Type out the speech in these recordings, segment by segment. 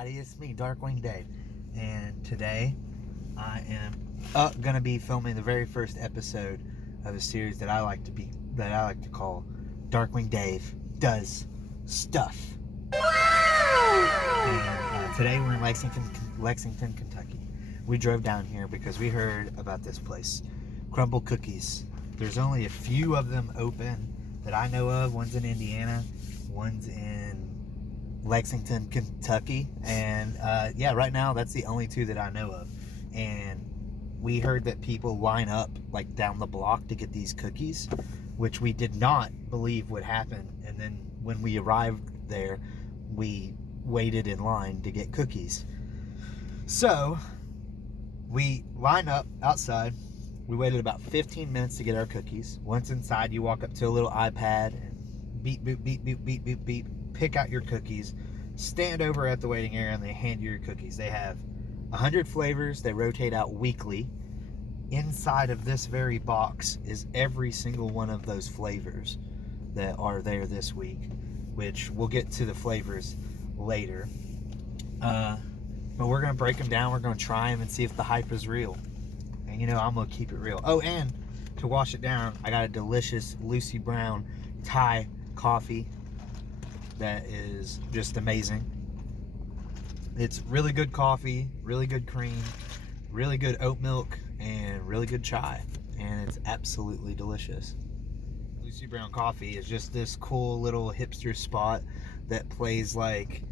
everybody, it's me, Darkwing Dave, and today I am going to be filming the very first episode of a series that I like to call Darkwing Dave Does Stuff. And today we're in Lexington, Kentucky. We drove down here because we heard about this place, Crumbl cookies. There's only a few of them open that I know of. One's in Indiana, one's in Lexington, Kentucky, and yeah, right now that's the only two that I know of. And we heard that people line up like down the block to get these cookies, which we did not believe would happen. And then when we arrived there, we waited in line to get cookies. So we line up outside. We waited about 15 minutes to get our cookies. Once inside, you walk up to a little iPad and beep, beep, beep, beep, beep, beep, beep. Pick out your cookies, stand over at the waiting area, and they hand you your cookies. They have 100 flavors. They rotate out weekly. Inside of this very box is every single one of those flavors that are there this week, which we'll get to the flavors later. But we're going to break them down. We're going to try them and see if the hype is real. And, you know, I'm going to keep it real. Oh, and to wash it down, I got a delicious Lucy Brown Thai coffee that is just amazing. It's really good coffee, really good cream, really good oat milk, and really good chai. And it's absolutely delicious. Lucy Brown Coffee is just this cool little hipster spot that plays like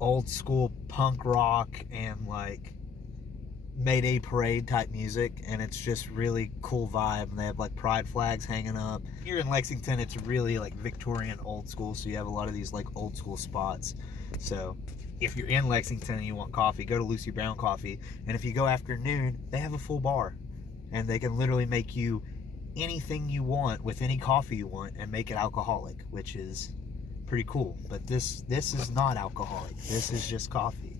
old school punk rock and like Mayday Parade type music, and it's just really cool vibe. And they have like pride flags hanging up. Here in Lexington, it's really like Victorian old school, so you have a lot of these like old school spots. So if you're in Lexington and you want coffee, go to Lucy Brown Coffee. And if you go after noon, they have a full bar, and they can literally make you anything you want with any coffee you want and make it alcoholic, which is pretty cool. But this is not alcoholic. This is just coffee.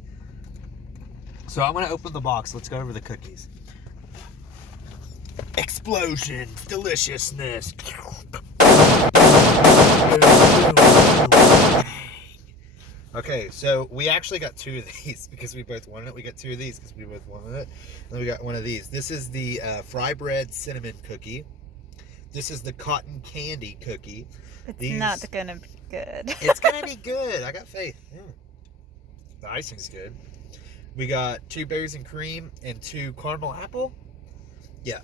So I'm going to open the box. Let's go over the cookies. Explosion, deliciousness. Okay, so we actually got two of these because we both wanted it. We got two of these because we both wanted it. Then we got one of these. This is the fry bread cinnamon cookie. This is the cotton candy cookie. It's not going to be good. It's going to be good. I got faith. The icing's good. We got 2 berries and cream and 2 caramel apple. Yeah.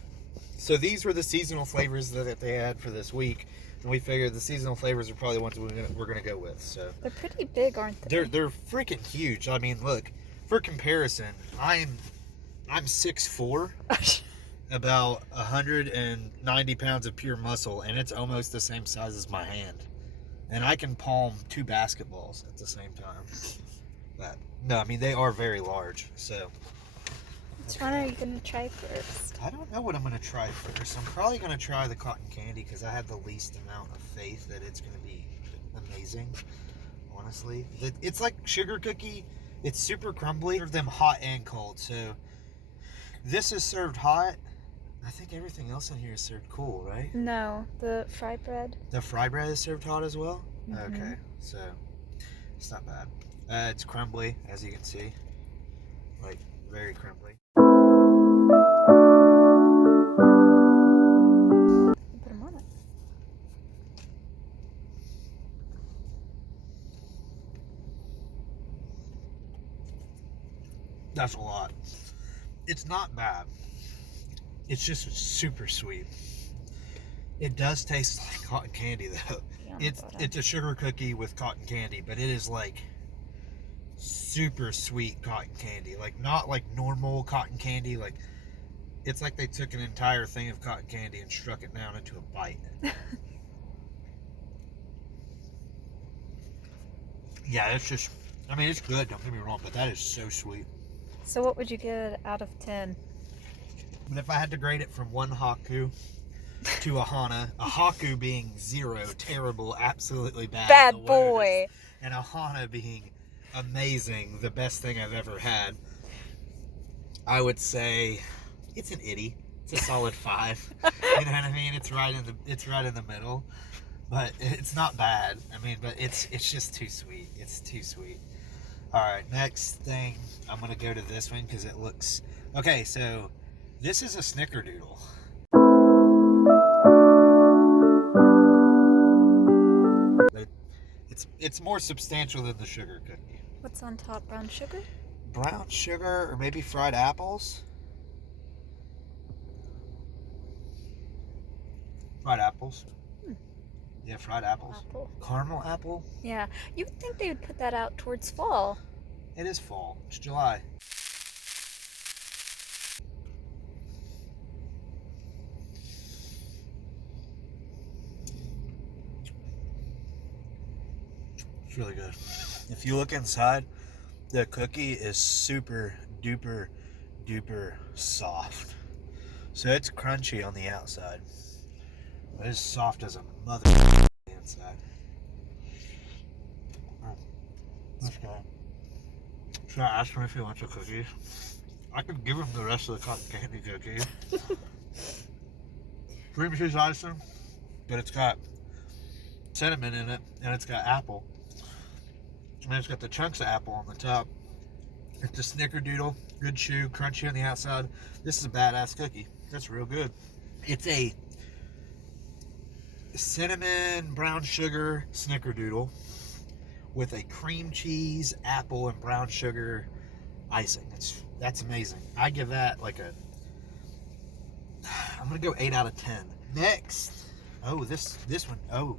So these were the seasonal flavors that they had for this week. And we figured the seasonal flavors are probably the ones we're going to go with. So they're pretty big, aren't they? They're freaking huge. I mean, look, for comparison, I'm 6'4", about 190 pounds of pure muscle, and it's almost the same size as my hand. And I can palm 2 basketballs at the same time. But no, I mean, they are very large, so. Which one are you going to try first? I don't know what I'm going to try first. I'm probably going to try the cotton candy because I have the least amount of faith that it's going to be amazing, honestly. It's like sugar cookie. It's super crumbly. Serve them hot and cold, so this is served hot. I think everything else in here is served cool, right? No, the fry bread. The fry bread is served hot as well? Mm-hmm. Okay, so it's not bad. It's crumbly, as you can see. Like, very crumbly. Put them on it. That's a lot. It's not bad. It's just super sweet. It does taste like cotton candy, though. Yeah, it's a sugar cookie with cotton candy, but it is like super sweet cotton candy. Like, not like normal cotton candy. Like, it's like they took an entire thing of cotton candy and struck it down into a bite. Yeah, it's just, I mean, it's good, don't get me wrong, but that is so sweet. So what would you give it out of 10? But if I had to grade it from 1 Haku to a Hana, a Haku being 0, terrible, absolutely bad. Bad boy. And a Hana being amazing, the best thing I've ever had, I would say it's an itty. It's a solid 5. You know what I mean? It's right in the middle. But it's not bad. I mean, but it's just too sweet. It's too sweet. All right, next thing, I'm gonna go to this one because it looks okay. So this is a Snickerdoodle. It's more substantial than the sugar cookie. What's on top? Brown sugar? Brown sugar or maybe fried apples? Fried apples. Yeah, fried apples. Apple. Caramel apple? Yeah. You would think they would put that out towards fall. It is fall. It's July. It's really good. If you look inside, the cookie is super duper duper soft. So it's crunchy on the outside. But it's soft as a mother on the inside. Oh, this guy. Should I ask him if he wants a cookie? I could give him the rest of the cotton candy cookie. Cream cheese icing, but it's got cinnamon in it, and it's got apple. And it's got the chunks of apple on the top. It's a Snickerdoodle, good chew, crunchy on the outside. This is a badass cookie. That's real good. It's a cinnamon brown sugar Snickerdoodle with a cream cheese, apple, and brown sugar icing. That's amazing. I give that like a, I'm gonna go 8 out of 10. Next, oh this one, oh,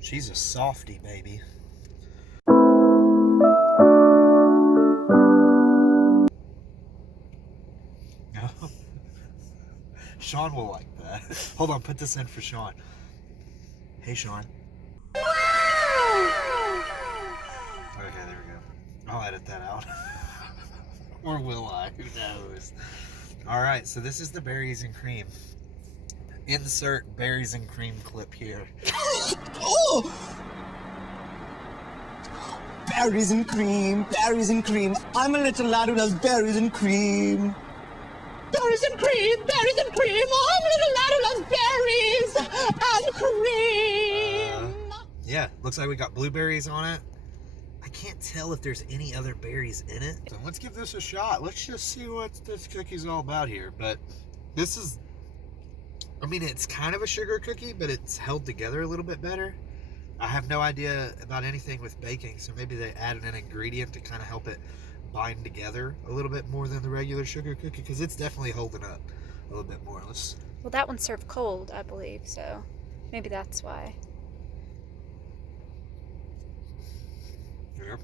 she's a softie, baby. Sean will like that. Hold on, put this in for Sean. Hey, Sean. Okay, there we go. I'll edit that out. Or will I? Who knows? Alright, so this is the berries and cream. Insert berries and cream clip here. Oh! Berries and cream, berries and cream. I'm a little lad who loves berries and cream. Berries and cream, berries and cream. I'm a little lad who loves berries and cream. Yeah, looks like we got blueberries on it. I can't tell if there's any other berries in it. So let's give this a shot. Let's just see what this cookie's all about here. But this is, I mean, it's kind of a sugar cookie, but it's held together a little bit better. I have no idea about anything with baking, so maybe they added an ingredient to kind of help it bind together a little bit more than the regular sugar cookie, because it's definitely holding up a little bit more. Well, that one's served cold, I believe, so maybe that's why. Yep.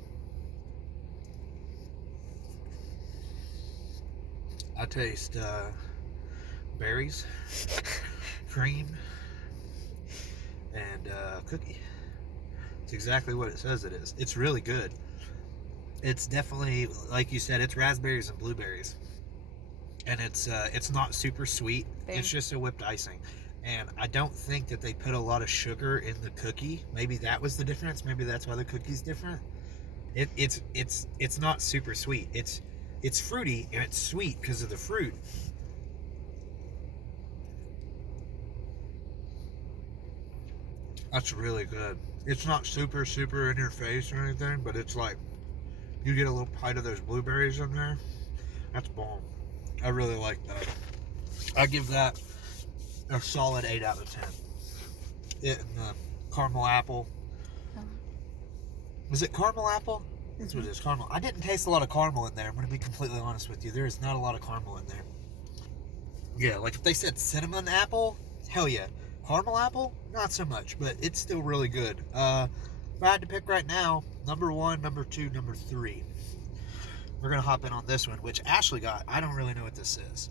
I taste berries, cream, and cookie. It's exactly what it says it is. It's really good. It's definitely, like you said, it's raspberries and blueberries, and it's not super sweet. It's just a whipped icing, and I don't think that they put a lot of sugar in the cookie. Maybe that was the difference. Maybe that's why the cookie's different. It's not super sweet. It's fruity and it's sweet because of the fruit. That's really good. It's not super in your face or anything, but it's like you get a little bite of those blueberries in there. That's bomb. I really like that. I give that a solid 8 out of 10. It and the caramel apple. Was it caramel apple? That's what it is, caramel. I didn't taste a lot of caramel in there. I'm going to be completely honest with you. There is not a lot of caramel in there. Yeah, like if they said cinnamon apple, hell yeah. Caramel apple, not so much, but it's still really good. If I had to pick right now, number 1, number 2, number 3. We're going to hop in on this one, which Ashley got. I don't really know what this is.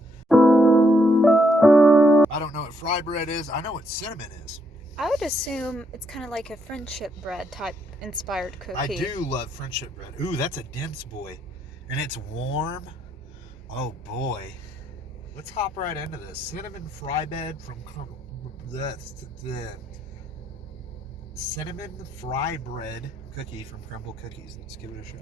I don't know what fry bread is. I know what cinnamon is. I would assume it's kind of like a friendship bread type inspired cookie. I do love friendship bread. Ooh, that's a dense boy. And it's warm. Oh boy. Let's hop right into this. Cinnamon fry bread from the cinnamon fry bread cookie from Crumbl Cookies. Let's give it a shot.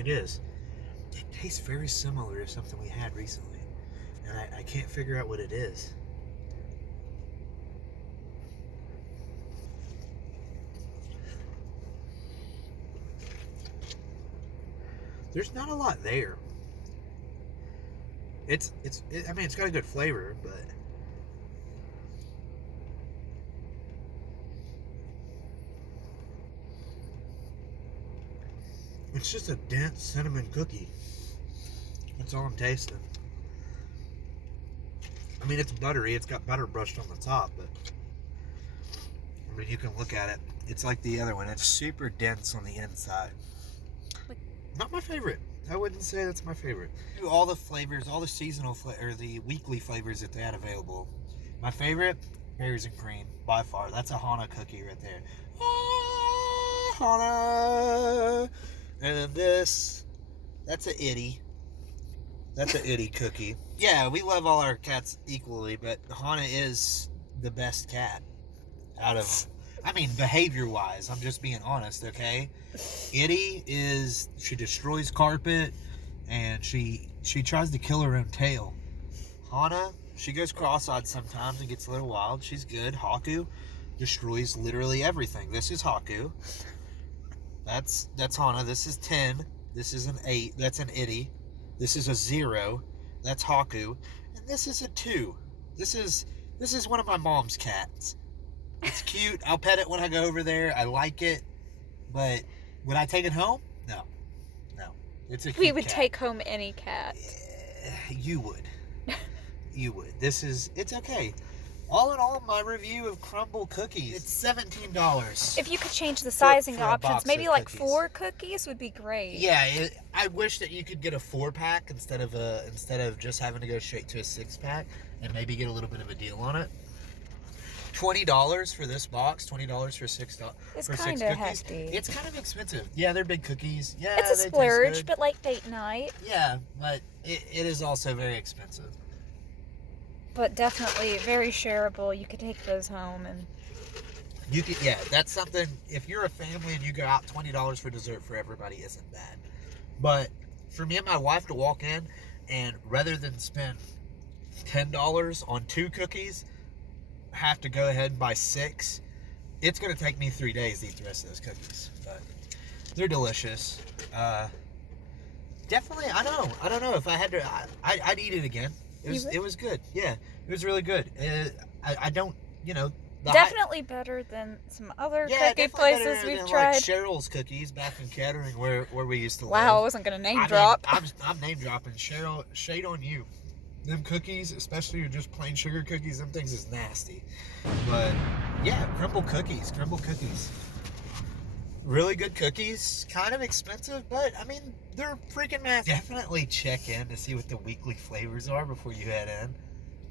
It is. It tastes very similar to something we had recently. And I can't figure out what it is. There's not a lot there. I mean, it's got a good flavor, but it's just a dense cinnamon cookie. That's all I'm tasting. I mean, it's buttery. It's got butter brushed on the top, but I mean, you can look at it. It's like the other one. It's super dense on the inside. Not my favorite. I wouldn't say that's my favorite. All the flavors, all the seasonal or the weekly flavors that they had available. My favorite, berries and cream, by far. That's a Hana cookie right there. Ah, Hana. And then this, that's a itty. That's an itty cookie. Yeah, we love all our cats equally, but Hana is the best cat out of, I mean, behavior-wise. I'm just being honest, okay? Itty is, she destroys carpet, and she tries to kill her own tail. Hana, she goes cross-eyed sometimes and gets a little wild. She's good. Haku destroys literally everything. This is Haku. That's Hana. This is 10. This is an 8. That's an Itty. This is a 0. That's Haku. And this is a 2. This is one of my mom's cats. It's cute. I'll pet it when I go over there. I like it. But would I take it home? No. It's a cute We would cat. take home any cat. You would. You would. It's okay. All in all, my review of Crumbl cookies, it's $17. If you could change the sizing for a options, box maybe of like cookies. 4 cookies would be great. Yeah, I wish that you could get a 4-pack instead of just having to go straight to a 6-pack and maybe get a little bit of a deal on it. $20 for this box, $20 for $6 It's for 6 kinda cookies. hefty. It's kind of expensive. Yeah, they're big cookies. Yeah, It's a they taste splurge, good. but like date night. Yeah, but it is also very expensive. But definitely very shareable. You could take those home and You could, yeah, that's something. If you're a family and you go out, $20 for dessert for everybody isn't bad. But for me and my wife to walk in and rather than spend $10 on 2 cookies, have to go ahead and buy 6. It's going to take me 3 days to eat the rest of those cookies, but they're delicious. Definitely, I don't know if I had to, I'd eat it again. It was good. Yeah, it was really good. I don't, the definitely better than some other cookie definitely places better we've than, tried. like Cheryl's Cookies back in Kettering where we used to live. Wow, I wasn't gonna name drop. I'm name dropping. Cheryl, shade on you. Them cookies, especially your just plain sugar cookies, them things is nasty. But yeah, Crumbl cookies. Really good cookies. Kind of expensive, but I mean, they're freaking nasty. Definitely check in to see what the weekly flavors are before you head in.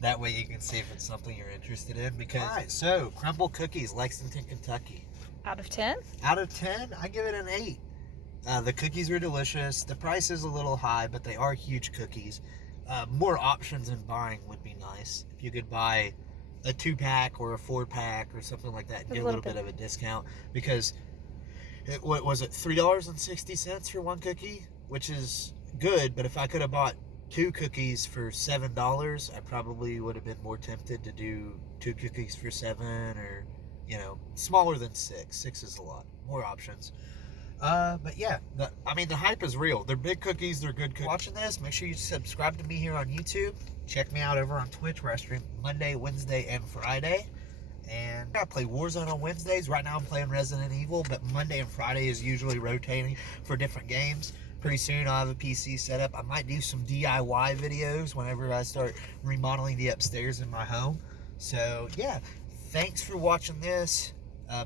That way you can see if it's something you're interested in. Because, alright, so Crumbl cookies, Lexington, Kentucky. Out of 10? Out of 10, I give it an 8. The cookies were delicious. The price is a little high, but they are huge cookies. More options in buying would be nice. If you could buy a 2-pack or a 4-pack or something like that and get a little bit of a discount. Because, what was it, $3.60 for 1 cookie? Which is good, but if I could have bought 2 cookies for $7, I probably would have been more tempted to do 2 cookies for $7 or, smaller than 6. 6 is a lot. More options. But yeah, the hype is real. They're big cookies. They're good cookies. Watching this, make sure you subscribe to me here on YouTube. Check me out over on Twitch where I stream Monday, Wednesday, and Friday. And I play Warzone on Wednesdays. Right now I'm playing Resident Evil, but Monday and Friday is usually rotating for different games. Pretty soon I'll have a PC set up. I might do some DIY videos whenever I start remodeling the upstairs in my home. So yeah, thanks for watching this.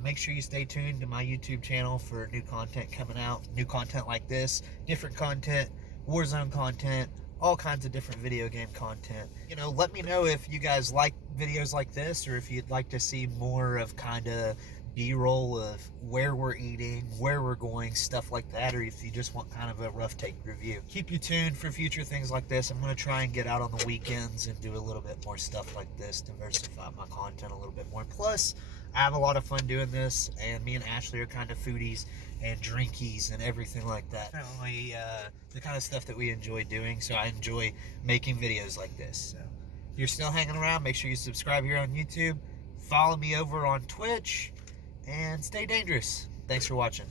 Make sure you stay tuned to my YouTube channel for new content coming out. New content like this, different content, Warzone content, all kinds of different video game content. Let me know if you guys like videos like this or if you'd like to see more of kind of B-roll of where we're eating, where we're going, stuff like that, or if you just want kind of a rough take review. Keep you tuned for future things like this. I'm going to try and get out on the weekends and do a little bit more stuff like this, diversify my content a little bit more. Plus, I have a lot of fun doing this, and me and Ashley are kind of foodies and drinkies and everything like that. Definitely the kind of stuff that we enjoy doing, so I enjoy making videos like this. So if you're still hanging around, make sure you subscribe here on YouTube, follow me over on Twitch, and stay dangerous. Thanks for watching.